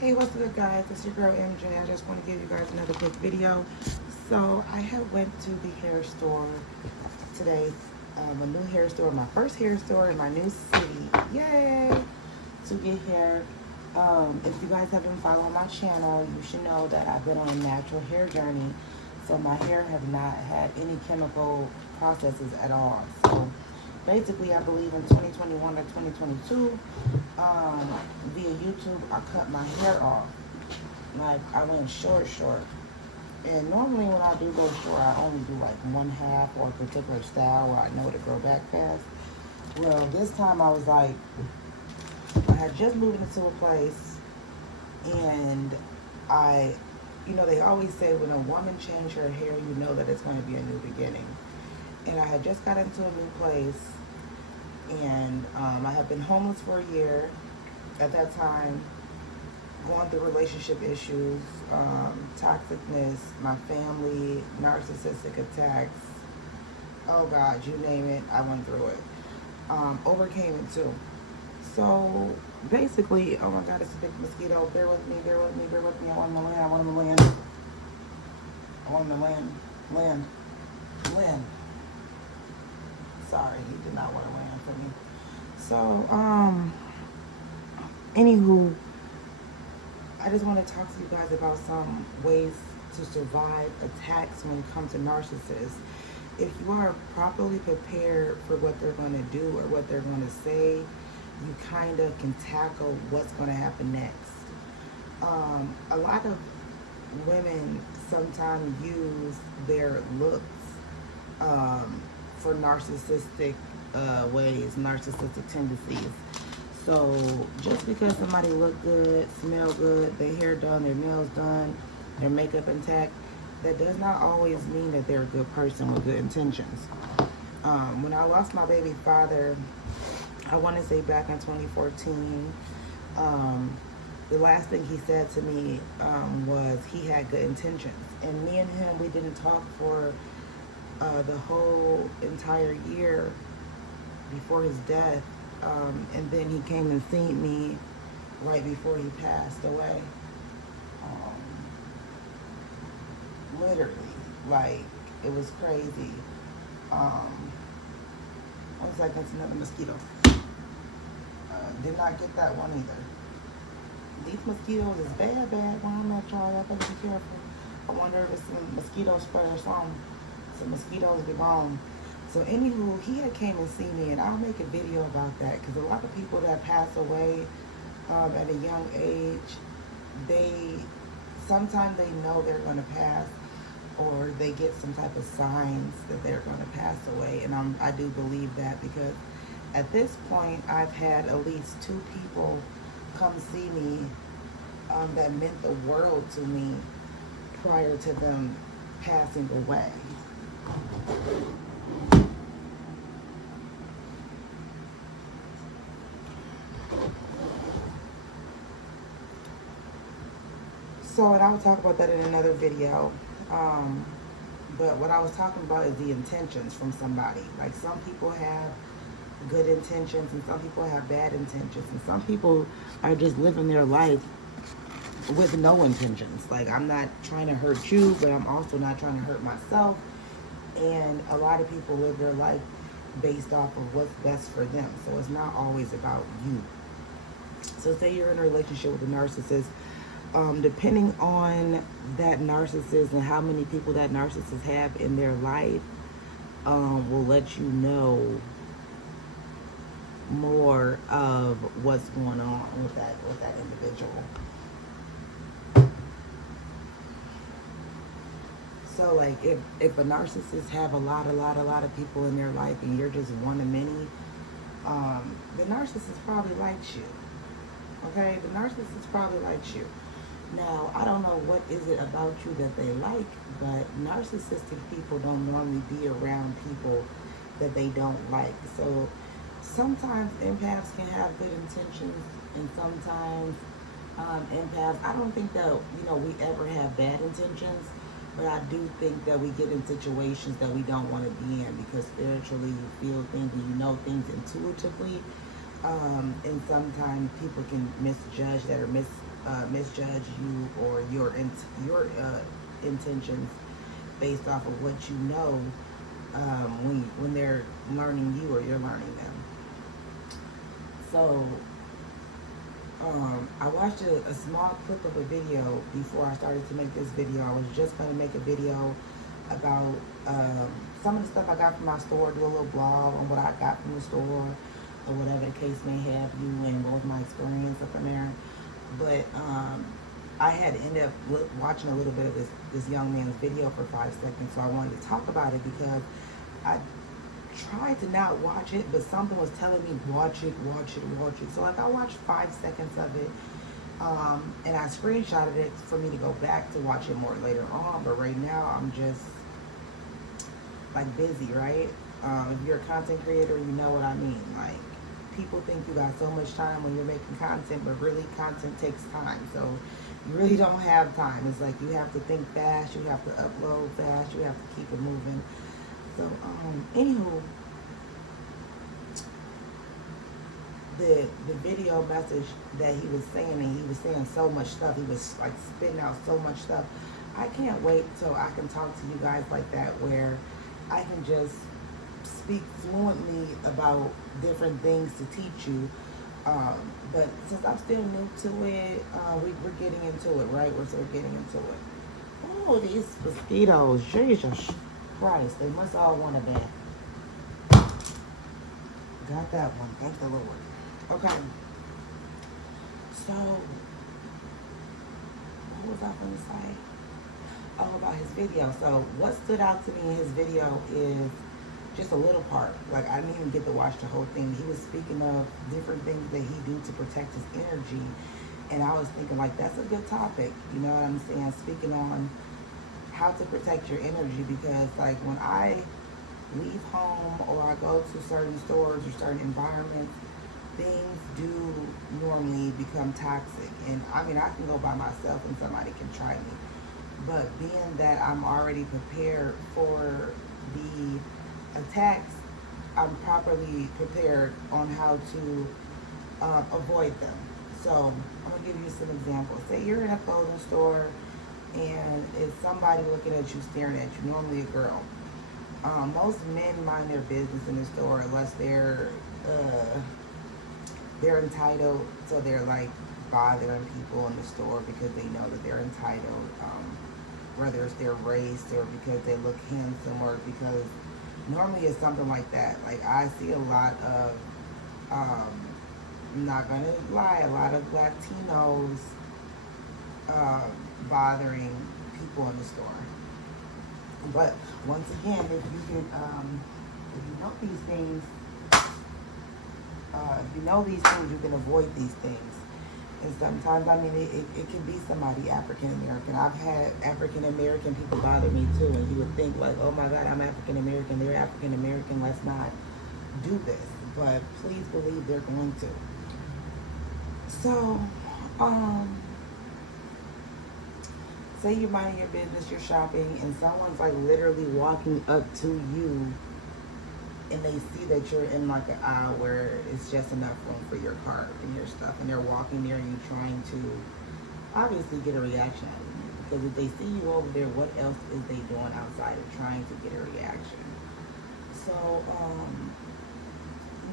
Hey, what's good, guys? It's your girl MJ. I just want to give you guys another quick video. So I had went to the hair store today, a new hair store, my first hair store in my new city. Yay! To get hair. If you guys have been following my channel, you should know that I've been on a natural hair journey. So my hair have not had any chemical processes at all. So basically, I believe in 2021 or 2022, via YouTube, I cut my hair off. Like, I went short. And normally when I do go short, I only do like one half or a particular style where I know to grow back fast. Well, this time I was like, I had just moved into a place, and they always say when a woman changes her hair, you know that it's going to be a new beginning. And I had just got into a new place, and I had been homeless for a year at that time, going through relationship issues, toxicness, my family, narcissistic attacks. Oh God, you name it, I went through it. Overcame it too. So basically, oh my God, it's a big mosquito. Bear with me. I want him to land. Sorry, he did not want to land for me. So, anywho, I just want to talk to you guys about some ways to survive attacks when it comes to narcissists. If you are properly prepared for what they're going to do or what they're going to say, you kind of can tackle what's going to happen next. A lot of women sometimes use their looks for narcissistic ways, narcissistic tendencies. So just because somebody look good, smell good, their hair done, their nails done, their makeup intact, that does not always mean that they're a good person with good intentions. When I lost my baby father, I want to say back in 2014, the last thing he said to me was he had good intentions. And me and him, we didn't talk for the whole entire year before his death. And then he came and seen me right before he passed away. Literally, like, it was crazy. 1 second, it's another mosquito. Did not get that one either. These mosquitoes is bad. Well, I'm not trying. I better be careful. I wonder if it's some mosquito spray or something. Some mosquitoes be gone. So anywho, he had came and seen me, and I'll make a video about that, because a lot of people that pass away at a young age, sometimes they know they're going to pass, or they get some type of signs that they're going to pass away. And I do believe that, because at this point, I've had at least 2 people come see me that meant the world to me prior to them passing away. So, and I will talk about that in another video. But what I was talking about is the intentions from somebody. Like, some people have good intentions, and some people have bad intentions, and some people are just living their life with no intentions. Like, I'm not trying to hurt you, but I'm also not trying to hurt myself. And a lot of people live their life based off of what's best for them. So it's not always about you. So say you're in a relationship with a narcissist. Depending on that narcissist and how many people that narcissist have in their life, will let you know more of what's going on with that individual. So, like, if a narcissist have a lot of people in their life, and you're just one of many, the narcissist probably likes you. Okay, the narcissist probably likes you. Now, I don't know what is it about you that they like, but narcissistic people don't normally be around people that they don't like. So sometimes empaths can have good intentions, and sometimes empaths, I don't think that, we ever have bad intentions, but I do think that we get in situations that we don't want to be in, because spiritually you feel things and you know things intuitively. And sometimes people can misjudge that or misjudge you or your intentions based off of what you know when they're learning you or you're learning them. So I watched a small clip of a video before I started to make this video. I was just going to make a video about some of the stuff I got from my store, do a little blog on what I got from the store or whatever the case may have you, and what was my experience up in there. But I had ended up watching a little bit of this young man's video for 5 seconds, so I wanted to talk about it because I tried to not watch it, but something was telling me watch it. So like I watched 5 seconds of it, and I screenshotted it for me to go back to watch it more later on. But right now I'm just like busy, right? If you're a content creator, you know what I mean. Like, people think you got so much time when you're making content, but really content takes time. So you really don't have time. It's like you have to think fast, you have to upload fast, you have to keep it moving. So, anywho, the video message that he was saying, and he was saying so much stuff, he was like spitting out so much stuff. I can't wait till I can talk to you guys like that, where I can just speak fluently about different things to teach you. But since I'm still new to it, we're getting into it, right? We're still getting into it. Oh, these mosquitoes, Jesus Christ, they must all want a bath. Got that one, thank the Lord. Okay, so what was I going to say? Oh, about his video. So what stood out to me in his video is just a little part. Like, I didn't even get to watch the whole thing. He was speaking of different things that he do to protect his energy, and I was thinking, like, that's a good topic, you know what I'm saying? Speaking on how to protect your energy, because like when I leave home or I go to certain stores or certain environments, things do normally become toxic. And I mean, I can go by myself and somebody can try me, but being that I'm already prepared for the attacks, I'm properly prepared on how to avoid them. So I'm gonna give you some examples. Say you're in a clothing store and it's somebody looking at you, staring at you, normally a girl. Most men mind their business in the store unless they're entitled, so they're like bothering people in the store because they know that they're entitled, whether it's their race or because they look handsome or because normally it's something like that. Like, I see a lot of, I'm not gonna lie, a lot of Latinos bothering people in the store. But once again, if you know these things, you can avoid these things. And sometimes, I mean, it can be somebody African American. I've had African American people bother me too, and you would think like, oh my God, I'm African American, they're African American, let's not do this. But please believe they're going to. So, say you're minding your business, you're shopping, and someone's like literally walking up to you, and they see that you're in like an aisle where it's just enough room for your cart and your stuff, and they're walking near you trying to obviously get a reaction out of you. Because if they see you over there, what else is they doing outside of trying to get a reaction? So,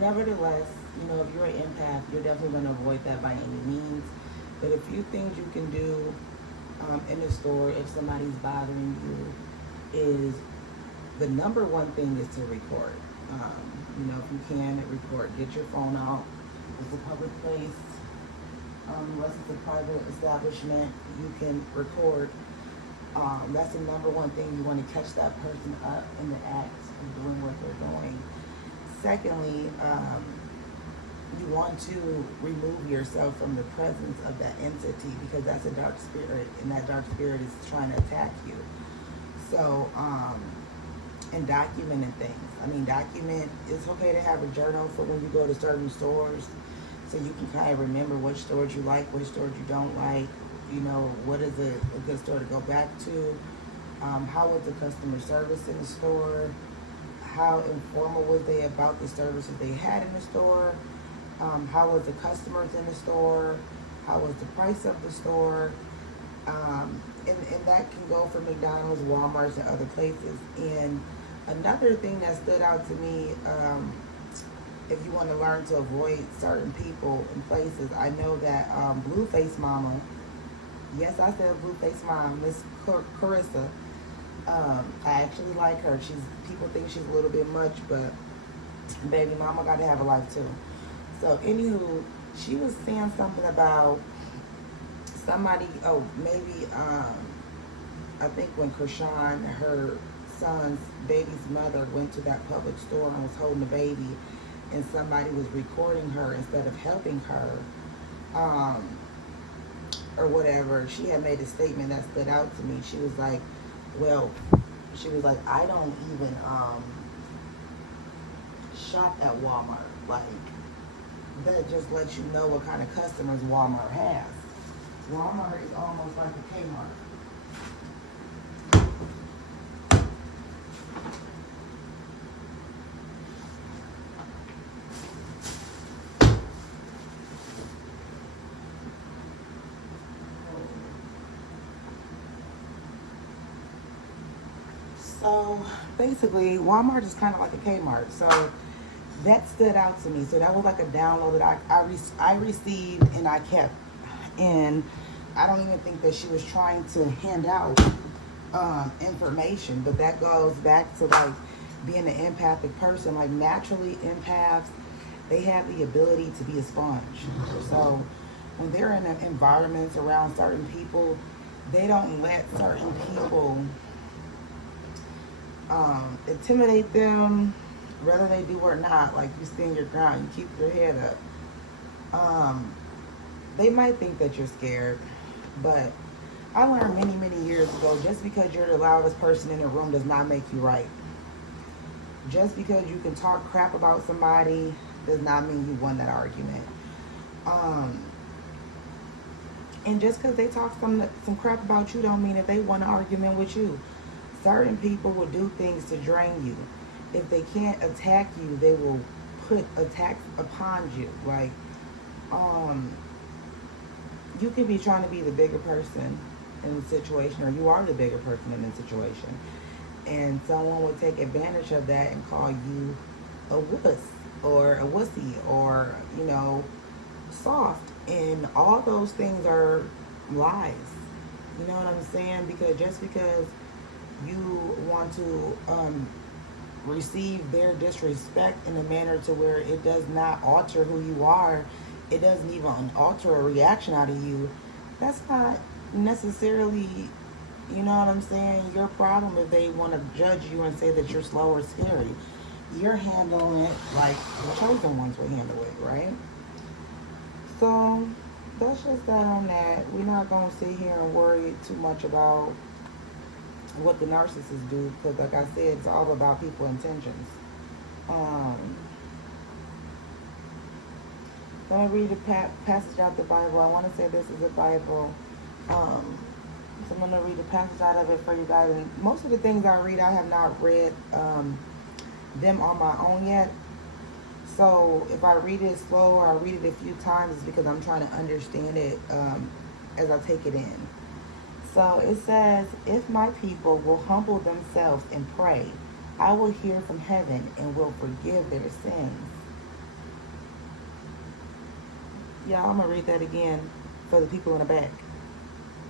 nevertheless, you know, if you're an empath, you're definitely going to avoid that by any means. But a few things you can do in the store if somebody's bothering you is, the number one thing is to record. You know, if you can, record. Get your phone out. It's a public place. Unless it's a private establishment, you can record. That's the number one thing. You want to catch that person up in the act of doing what they're doing. Secondly, you want to remove yourself from the presence of that entity, because that's a dark spirit, and that dark spirit is trying to attack you. So, and documenting things. I mean, it's okay to have a journal for when you go to certain stores, so you can kind of remember which stores you like, which stores you don't like, you know, what is a good store to go back to, how was the customer service in the store, how informal was they about the services they had in the store, How was the customers in the store? How was the price of the store? And that can go for McDonald's, Walmart, and other places. And another thing that stood out to me, if you want to learn to avoid certain people and places, I know that Blueface Mama, yes, I said Blueface Mom, Miss Carissa, I actually like her. People think she's a little bit much, but baby mama got to have a life too. So anywho, she was saying something about somebody, I think when Krishan, her son's baby's mother, went to that public store and was holding the baby, and somebody was recording her instead of helping her, or whatever. She had made a statement that stood out to me. She was like, I don't even shop at Walmart. Like, that just lets you know what kind of customers Walmart has. Walmart is almost like a Kmart. So basically, Walmart is kind of like a Kmart. So that stood out to me. So that was like a download that I received and I kept. And I don't even think that she was trying to hand out information, but that goes back to like being an empathic person. Like, naturally, empaths, they have the ability to be a sponge. So when they're in environments around certain people, they don't let certain people intimidate them, whether they do or not. Like, you stand your ground, you keep your head up. They might think that you're scared, but I learned many, many years ago, just because you're the loudest person in the room does not make you right. Just because you can talk crap about somebody does not mean you won that argument. And just because they talk some crap about you don't mean that they won an argument with you. Certain people will do things to drain you. If they can't attack you, they will put attacks upon you. Like, you could be trying to be the bigger person in the situation, or you are the bigger person in the situation, and someone will take advantage of that and call you a wuss or a wussy, or, soft. And all those things are lies. You know what I'm saying? Because just because you want to receive their disrespect in a manner to where it does not alter who you are, it doesn't even alter a reaction out of you, that's not necessarily, you know what I'm saying, your problem. If they want to judge you and say that you're slow or scary, you're handling it like the chosen ones would handle it, right? So that's just that on that. We're not going to sit here and worry too much about what the narcissists do, because like I said, it's all about people's intentions. Let me read a passage out the Bible. I want to say this is a Bible. So I'm going to read a passage out of it for you guys. And most of the things I read, I have not read them on my own yet. So if I read it slow or I read it a few times, it's because I'm trying to understand it as I take it in. So it says, if my people will humble themselves and pray, I will hear from heaven and will forgive their sins. Yeah, I'm going to read that again for the people in the back.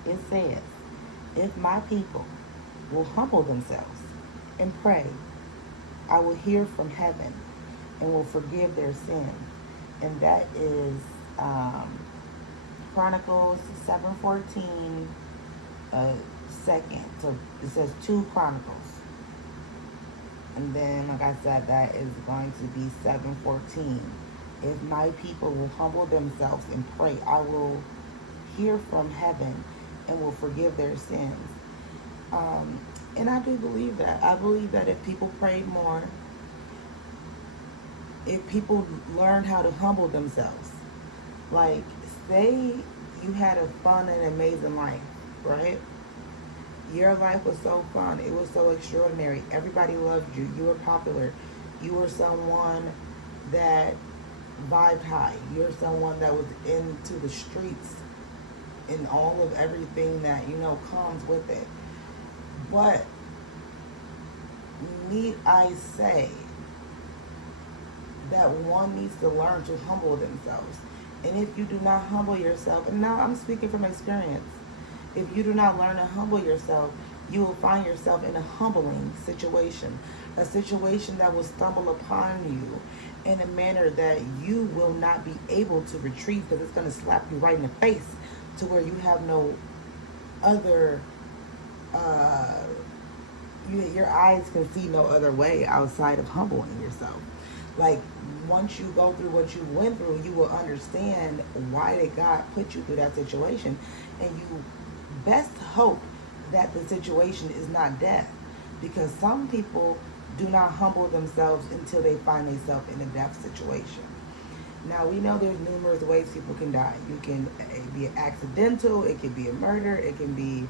It says, if my people will humble themselves and pray, I will hear from heaven and will forgive their sin. And that is Chronicles 7:14, second. So it says 2 Chronicles. And then, like I said, that is going to be 7:14. If my people will humble themselves and pray, I will hear from heaven and will forgive their sins. And I do believe that. I believe that if people prayed more, if people learned how to humble themselves, like, say you had a fun and amazing life, right? Your life was so fun. It was so extraordinary. Everybody loved you. You were popular. You were someone that vibed high. You're someone that was into the streets and all of everything that, comes with it. But need I say that one needs to learn to humble themselves. And if you do not humble yourself, and now I'm speaking from experience, if you do not learn to humble yourself, you will find yourself in a humbling situation, a situation that will stumble upon you in a manner that you will not be able to retrieve, because it's going to slap you right in the face to where you have no other, your eyes can see no other way outside of humbling yourself. Like, once you go through what you went through, you will understand why did God put you through that situation. And you best hope that the situation is not death. Because some people do not humble themselves until they find themselves in a death situation. Now, we know there's numerous ways people can die. You can be accidental, it can be a murder, it can be,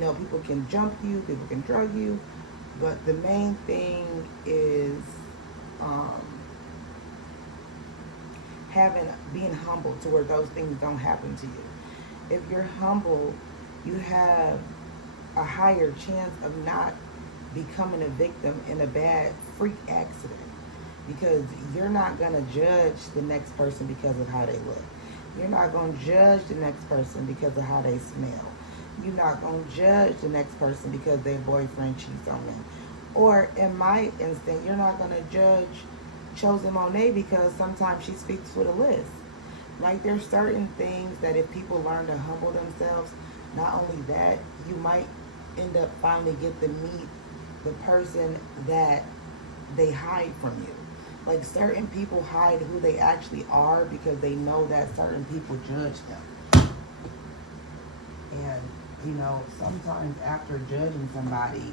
people can jump you, people can drug you. But the main thing is being humble to where those things don't happen to you. If you're humble, you have a higher chance of not becoming a victim in a bad freak accident, because you're not going to judge the next person because of how they look. You're not going to judge the next person because of how they smell. You're not going to judge the next person because their boyfriend cheats on them. Or in my instinct, you're not going to judge Chosen Monet because sometimes she speaks with a list. Like, there's certain things that if people learn to humble themselves, not only that, you might end up finally get to meet the person that they hide from you. Like, certain people hide who they actually are because they know that certain people judge them. And, sometimes after judging somebody,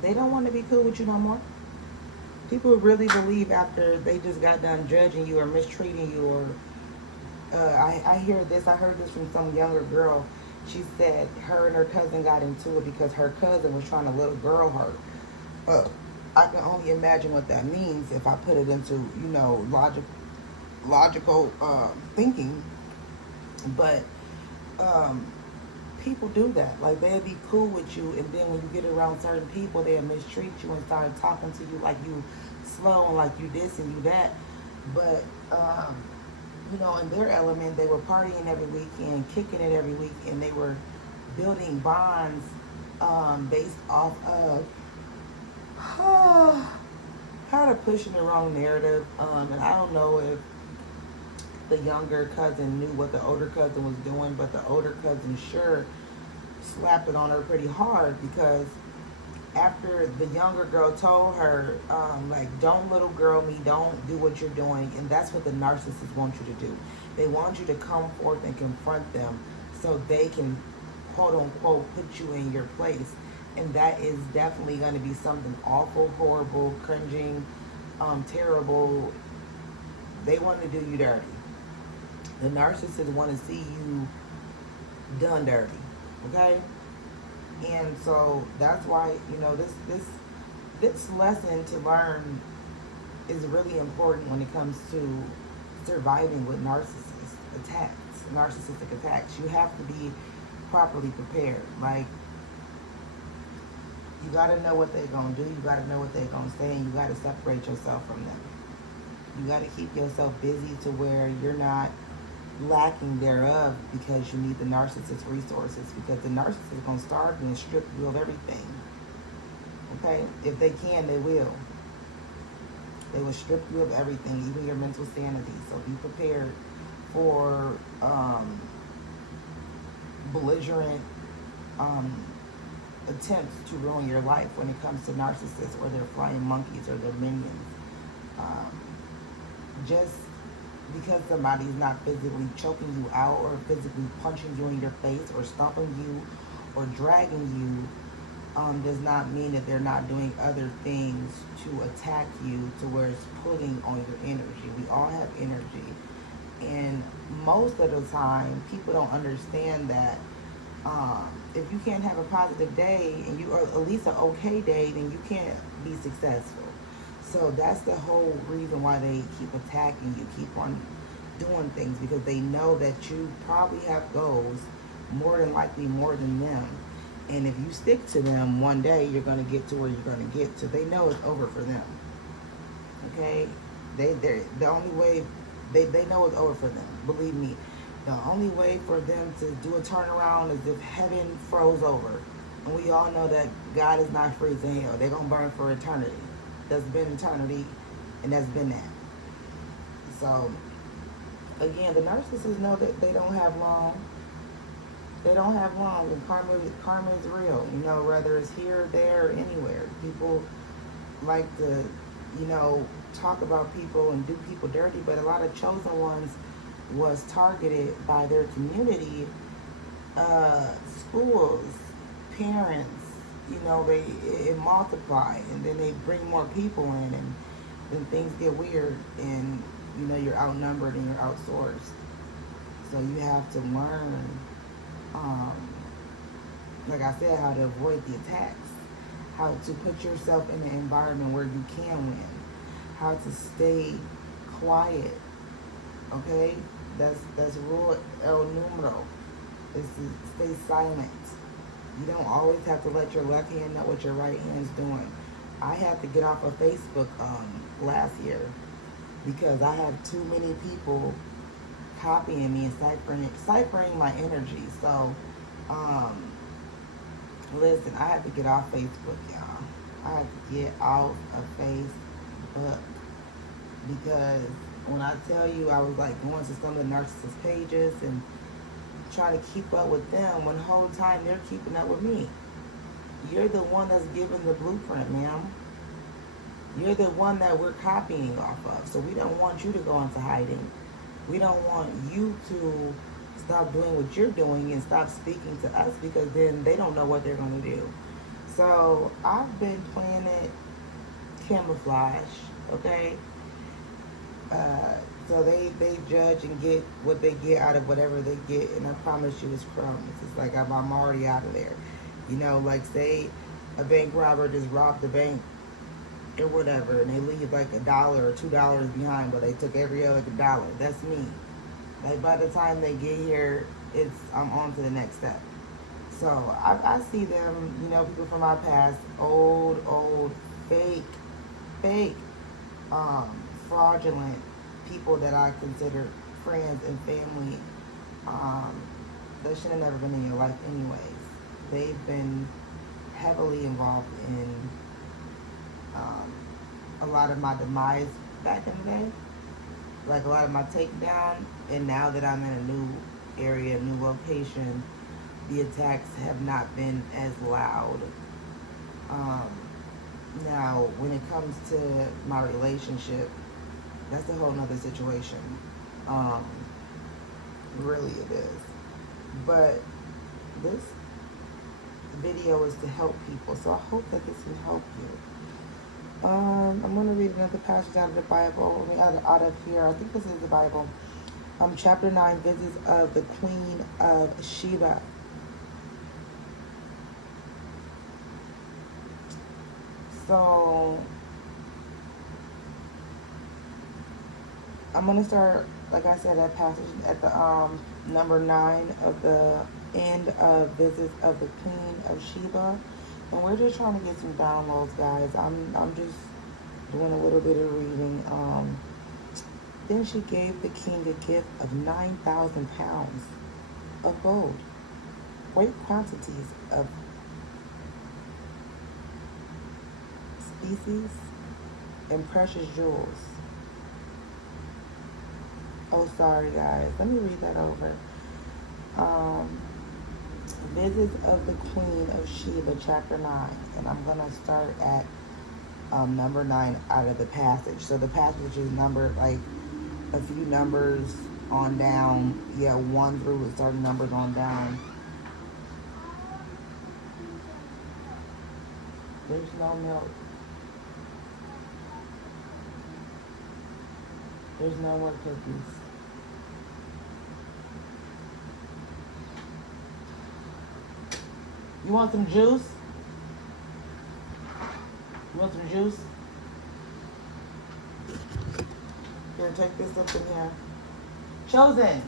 they don't want to be cool with you no more. People really believe after they just got done judging you or mistreating you, or I heard this from some younger girl. She said her and her cousin got into it because her cousin was trying to little girl her. I can only imagine what that means if I put it into, logical thinking. But people do that. Like, they'll be cool with you, and then when you get around certain people, they'll mistreat you and start talking to you like you slow and like you this and you that. But in their element, they were partying every weekend, kicking it every week, and they were building bonds based off of kind of pushing the wrong narrative. And I don't know if the younger cousin knew what the older cousin was doing, but the older cousin sure slapped it on her pretty hard, because after the younger girl told her, don't little girl me, don't do what you're doing. And that's what the narcissists want you to do. They want you to come forth and confront them so they can, quote unquote, put you in your place. And that is definitely going to be something awful, horrible, cringing, terrible. They want to do you dirty. The narcissists want to see you done dirty, okay? And so that's why, this lesson to learn is really important when it comes to surviving with narcissistic attacks. You have to be properly prepared. Like, you got to know what they're going to do. You got to know what they're going to say, and you got to separate yourself from them. You got to keep yourself busy to where you're not lacking thereof because you need the narcissist resources, because the narcissist is going to starve you and strip you of everything. Okay? If they can, they will. They will strip you of everything, even your mental sanity. So be prepared for belligerent attempts to ruin your life when it comes to narcissists or their flying monkeys or their minions. Just because somebody's not physically choking you out or physically punching you in your face or stomping you or dragging you does not mean that they're not doing other things to attack you to where it's pulling on your energy. We all have energy. And most of the time, people don't understand that if you can't have a positive day and you, or at least an okay day, then you can't be successful. So that's the whole reason why they keep attacking you, keep on doing things, because they know that you probably have goals, more than likely more than them. And if you stick to them, one day you're going to get to where you're going to get to. They know it's over for them. Okay? They're the only way, they know it's over for them. Believe me. The only way for them to do a turnaround is if heaven froze over. And we all know that God is not freezing hell. They're going to burn for eternity. That's been eternity, and that's been that. So, again, the narcissists know that they don't have long. They don't have long, and karma is real. You know, whether it's here, there, or anywhere. People like to, you know, talk about people and do people dirty, but a lot of chosen ones was targeted by their community, schools, parents. You know, it multiply, and then they bring more people in, and then things get weird, and you know you're outnumbered and you're outsourced. So you have to learn, like I said, how to avoid the attacks, how to put yourself in an environment where you can win, how to stay quiet. Okay, that's rule el numero. Is to stay silent. You don't always have to let your left hand know what your right hand's doing. I had to get off of Facebook last year because I have too many people copying me and ciphering my energy. So, listen, I had to get off Facebook, y'all. I had to get off of Facebook because when I tell you, I was like going to some of the narcissist pages and trying to keep up with them when the whole time they're keeping up with me. You're the one that's giving the blueprint, ma'am. You're the one that we're copying off of. So we don't want you to go into hiding. We don't want you to stop doing what you're doing and stop speaking to us, because then they don't know what they're going to do. So I've been playing it camouflage, okay? So they judge and get what they get out of whatever they get, and I promise you it's crumbs. It's like I'm already out of there. You know, like say a bank robber just robbed the bank or whatever, and they leave like $1 or $2 behind, but they took every other dollar. That's me. Like by the time they get here, I'm on to the next step. So I see them, you know, people from my past, old, fake, fraudulent people that I consider friends and family, that should have never been in your life anyways. They've been heavily involved in a lot of my demise back in the day, like a lot of my takedown, and now that I'm in a new area, new location, the attacks have not been as loud. Now, when it comes to my relationship, that's a whole nother situation. Really it is. But this video is to help people, so I hope that this can help you. I'm going to read another passage out of the Bible. Out of here, I think this is the Bible. Chapter 9, Visits of the Queen of Sheba. So, I'm going to start, like I said, that passage at the number 9 of the end of Visits of the Queen of Sheba. And we're just trying to get some downloads, guys. I'm just doing a little bit of reading. Then she gave the king a gift of 9,000 pounds of gold, great quantities of species and precious jewels. Oh, sorry, guys. Let me read that over. Visits of the Queen of Sheba, chapter 9. And I'm going to start at number 9 out of the passage. So the passage is numbered like a few numbers on down. Yeah, 1 through certain numbers on down. There's no milk. There's no more cookies. You want some juice? You want some juice? Chosen, take this up in here. Chosen.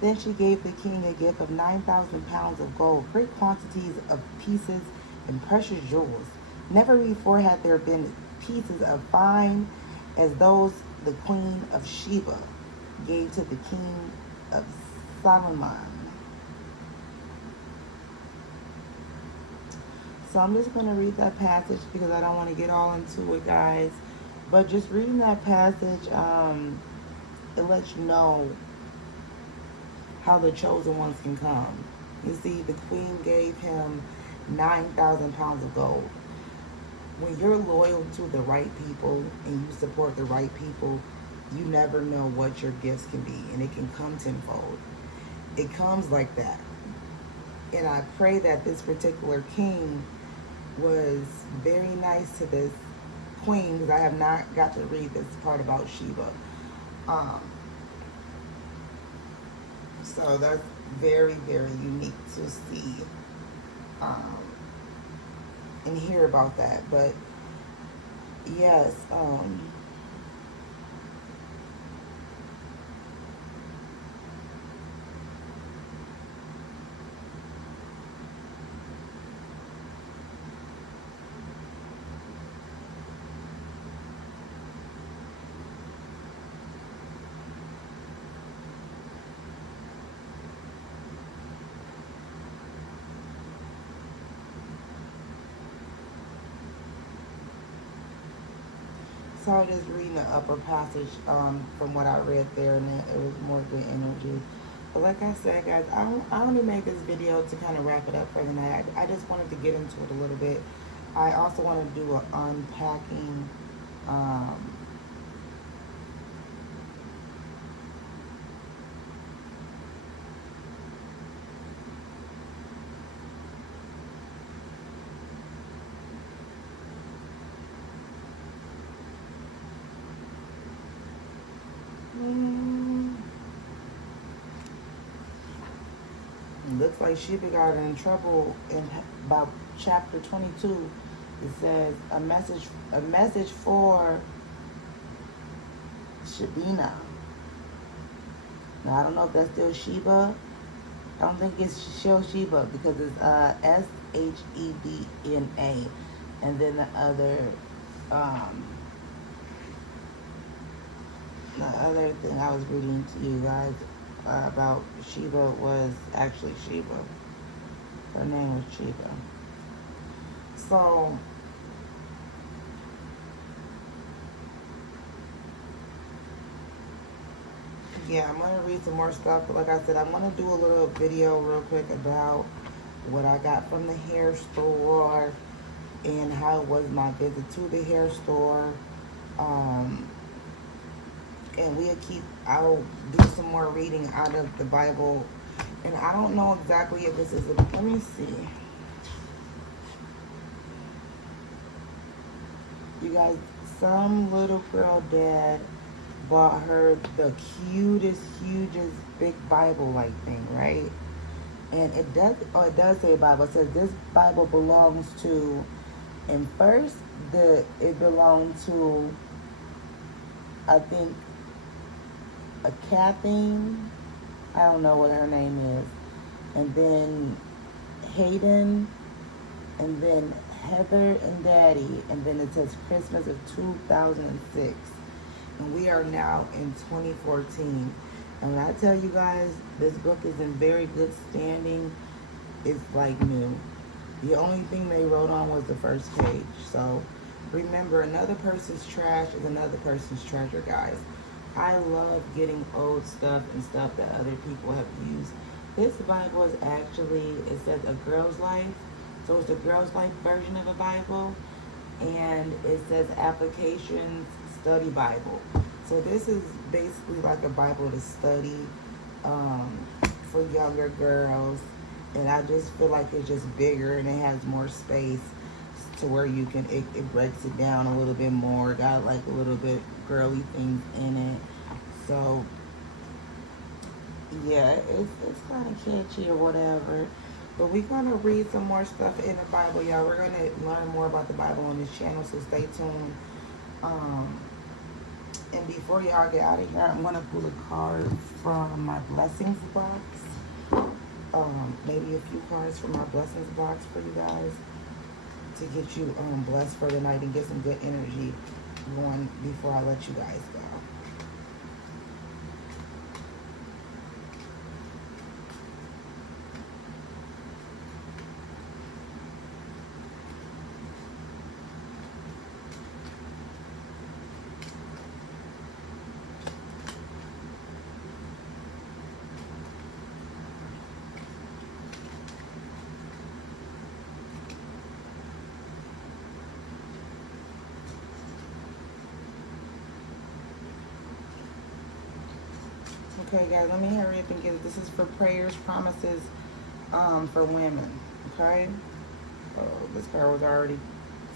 Then she gave the king a gift of 9,000 pounds of gold, great quantities of pieces and precious jewels. Never before had there been pieces as fine as those the queen of Sheba gave to the king of Solomon. So I'm just going to read that passage because I don't want to get all into it, guys. But just reading that passage, it lets you know how the chosen ones can come. You see, the queen gave him 9,000 pounds of gold. When you're loyal to the right people and you support the right people, you never know what your gifts can be, and it can come tenfold. It comes like that. And I pray that this particular king was very nice to this queen, because I have not got to read this part about Sheba. So that's very, very unique to see and hear about that. But yes, so I was just reading the upper passage from what I read there, and it was more good energy. But like I said, guys, I only made this video to kind of wrap it up for the night. I just wanted to get into it a little bit. I also want to do an unpacking. Looks like Sheba got in trouble in about chapter 22. It says a message for Shebina. Now I don't know if that's still Sheba. I don't think it's still Sheba because it's Shebna, and then the other thing I was reading to you guys about Sheba was actually Sheba. Her name was Sheba. So yeah, I'm gonna read some more stuff. But like I said, I'm gonna do a little video real quick about what I got from the hair store and how it was my visit to the hair store. And I'll do some more reading out of the Bible. And I don't know exactly if this is let me see. You guys, some little girl dad bought her the cutest, hugest, big Bible-like thing, right? And it does say Bible. It says this Bible belongs to, and first it belonged to, I think, a Kathleen, I don't know what her name is, and then Hayden, and then Heather and Daddy, and then it says Christmas of 2006, and we are now in 2014. And when I tell you guys, this book is in very good standing, it's like new. The only thing they wrote on was the first page. So remember, another person's trash is another person's treasure, guys. I love getting old stuff and stuff that other people have used. This Bible is actually, it says A Girl's Life. So it's a Girl's Life version of a Bible. And it says Applications Study Bible. So this is basically like a Bible to study for younger girls. And I just feel like it's just bigger and it has more space to where you can, it breaks it down a little bit more. Got like a little bit girly things in it. So Yeah, it's kind of catchy or whatever. But we're going to read some more stuff in the Bible, y'all. We're going to learn more about the Bible on this channel, so stay tuned. Um, and before y'all get out of here, I'm going to pull a card from my blessings box. Maybe a few cards from my blessings box for you guys to get you blessed for the night and get some good energy going before I let you guys go. Okay, guys, let me hurry up and get this. Is for prayers, promises, for women. Okay. Oh, this card was already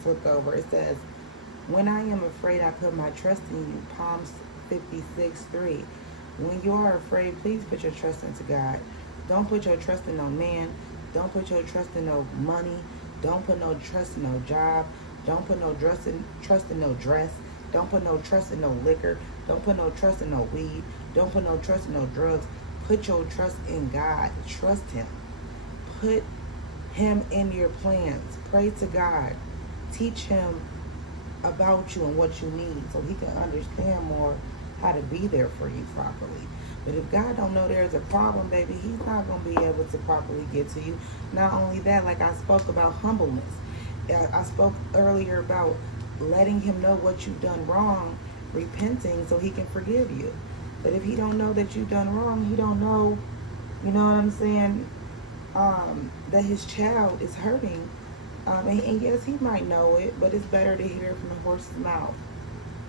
flipped over. It says, "When I am afraid, I put my trust in you." Psalms 56:3. When you are afraid, please put your trust into God. Don't put your trust in no man. Don't put your trust in no money. Don't put no trust in no job. Don't put no trust in no dress. Don't put no trust in no liquor. Don't put no trust in no weed. Don't put no trust in no drugs. Put your trust in God. Trust Him. Put Him in your plans. Pray to God. Teach Him about you and what you need so He can understand more how to be there for you properly. But if God don't know there's a problem, baby, He's not going to be able to properly get to you. Not only that, like I spoke about humbleness. I spoke earlier about letting Him know what you've done wrong, repenting so He can forgive you. But if He don't know that you've done wrong, He don't know, you know what I'm saying, that His child is hurting. And yes, He might know it, but it's better to hear it from the horse's mouth.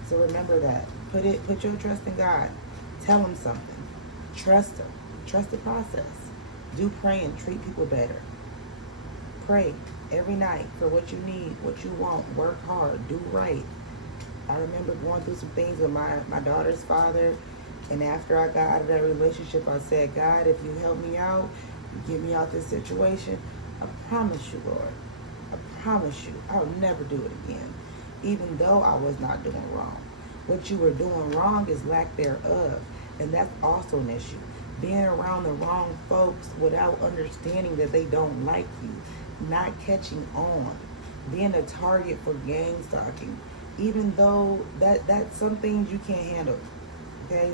So remember that. Put your trust in God. Tell Him something. Trust Him. Trust the process. Do pray and treat people better. Pray every night for what you need, what you want. Work hard. Do right. I remember going through some things with my daughter's father, and after I got out of that relationship, I said, God, if you help me out, you get me out this situation, I promise you, Lord, I promise you, I will never do it again, even though I was not doing wrong. What you were doing wrong is lack thereof, and that's also an issue. Being around the wrong folks without understanding that they don't like you, not catching on, being a target for gang stalking, even though that's some things you can't handle, okay?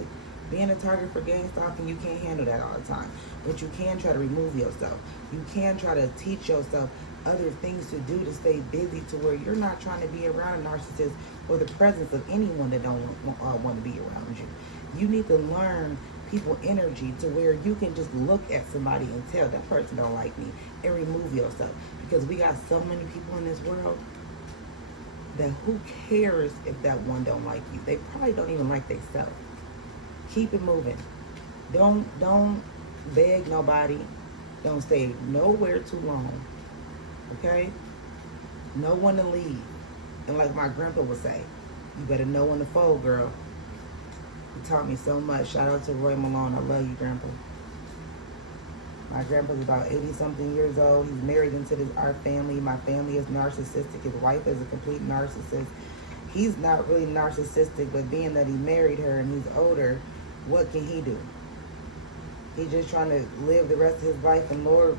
Being a target for gang stalking, you can't handle that all the time. But you can try to remove yourself. You can try to teach yourself other things to do to stay busy to where you're not trying to be around a narcissist or the presence of anyone that don't want to be around you. You need to learn people energy to where you can just look at somebody and tell that person don't like me and remove yourself. Because we got so many people in this world that who cares if that one don't like you? They probably don't even like themselves. Keep it moving. Don't beg nobody. Don't stay nowhere too long. Okay? Know when to leave. And like my grandpa would say, you better know when to fold, girl. He taught me so much. Shout out to Roy Malone. I love you, Grandpa. My grandpa's about 80-something years old. He's married into our family. My family is narcissistic. His wife is a complete narcissist. He's not really narcissistic, but being that he married her and he's older, what can he do? He's just trying to live the rest of his life, and Lord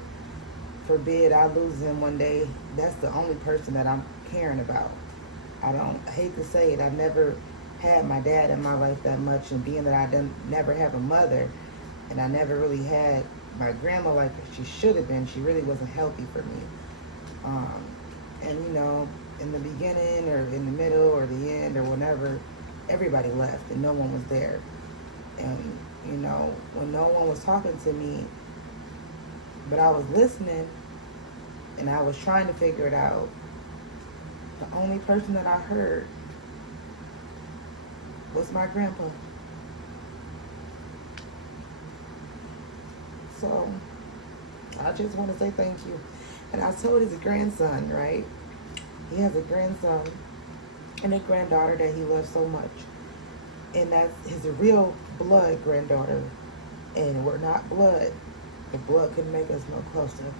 forbid I lose him one day. That's the only person that I'm caring about. I hate to say it, I've never had my dad in my life that much, and being that I never have a mother, and I never really had my grandma like she should have been. She really wasn't healthy for me. And you know, in the beginning or in the middle or the end or whenever, everybody left and no one was there. And you know, when no one was talking to me, but I was listening and I was trying to figure it out, the only person that I heard was my grandpa. So I just want to say thank you. And I told his grandson, right? He has a grandson and a granddaughter that he loves so much. And that's his real blood granddaughter. and we're not blood. The blood couldn't make us no closer.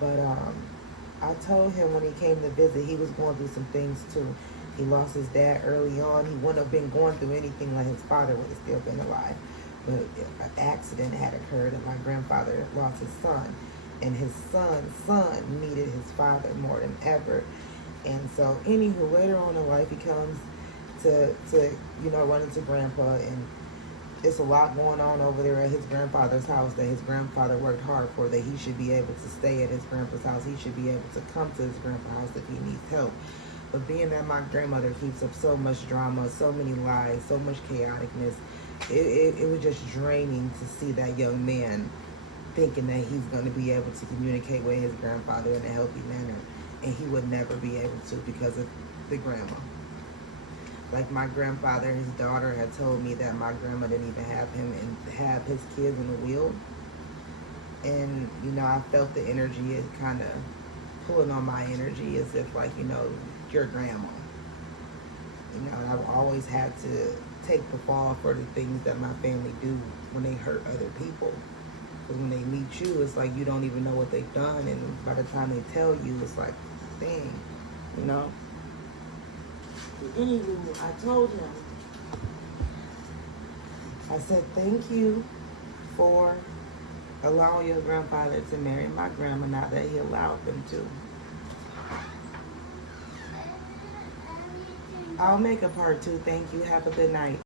But I told him when he came to visit, he was going through some things too. He lost his dad early on. He wouldn't have been going through anything like his father would have still been alive. But an accident had occurred, and my grandfather lost his son. And his son needed his father more than ever. And so, anywho, later on in life, he comes to run into grandpa, and it's a lot going on over there at his grandfather's house that his grandfather worked hard for, that he should be able to stay at his grandpa's house. He should be able to come to his grandpa's house if he needs help. But being that my grandmother keeps up so much drama, so many lies, so much chaoticness, it was just draining to see that young man thinking that he's going to be able to communicate with his grandfather in a healthy manner. And he would never be able to because of the grandma. Like my grandfather, his daughter had told me that my grandma didn't even have him and have his kids in the wheel. And, I felt the energy is kind of pulling on my energy as if like, your grandma. And I've always had to take the fall for the things that my family do when they hurt other people. Because when they meet you, it's like you don't even know what they've done. And by the time they tell you, it's like, dang, Anywho, I told him, I said, thank you for allowing your grandfather to marry my grandma, not that he allowed them to. I'll make a part 2. Thank you. Have a good night.